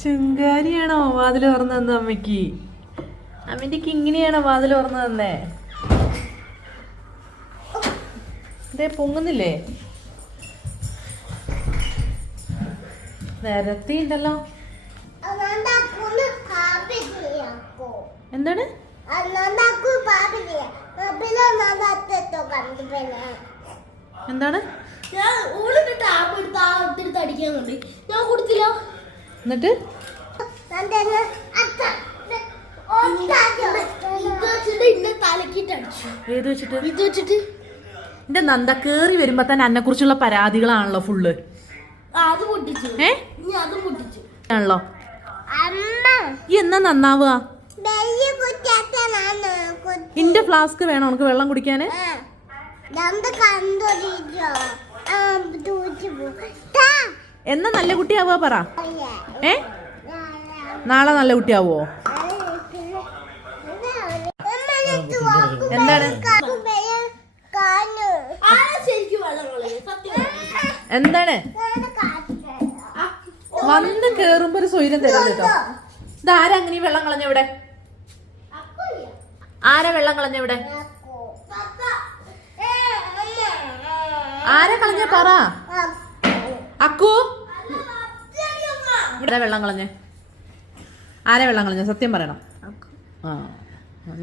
ചുങ്കാരിയാണോ വാതിൽ തുറന്നു തന്നെ അമ്മയ്ക്ക്? അമ്മയ്ക്ക് ഇങ്ങനെയാണോ വാതിൽ തുറന്നു തന്നെ? ഇതേ പൊങ്ങുന്നില്ലേ? നിരത്തിണ്ടല്ലോ. എന്താണ്? എന്താണ്? എന്നിട്ട് ഏത് വെച്ചിട്ട്? എന്റെ നന്ദ കേറി വരുമ്പോ തന്നെ എന്നെ കുറിച്ചുള്ള പരാതികളാണല്ലോ ഫുള്ള്. ആണല്ലോ. ഈ എന്നാ നന്നാവുക? ഇന്റെ ഫ്ലാസ്ക് വേണോ നമുക്ക് വെള്ളം കുടിക്കാന്? എന്നാ നല്ല കുട്ടിയാവുക പറ. നാളെ നല്ല കുട്ടിയാവോ? എന്താണ് എന്താണ് വന്ന് കേറുമ്പോ ഒരു സ്വൈര്യം തരാം കേട്ടോ. ഇതാരാ അങ്ങനെ വെള്ളം കളഞ്ഞ ഇവിടെ? ആരാ വെള്ളം കളഞ്ഞ ഇവിടെ? ആരാ കളഞ്ഞ പറ. അക്കു ഇവിടെ വെള്ളം കളഞ്ഞ ആരാ വെള്ളം കളഞ്ഞ? സത്യം പറയണം. ആ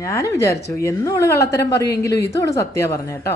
ഞാനും വിചാരിച്ചു എന്നോള് കള്ളത്തരം പറയുമെങ്കിലും ഇതോള് സത്യ പറഞ്ഞ കേട്ടോ.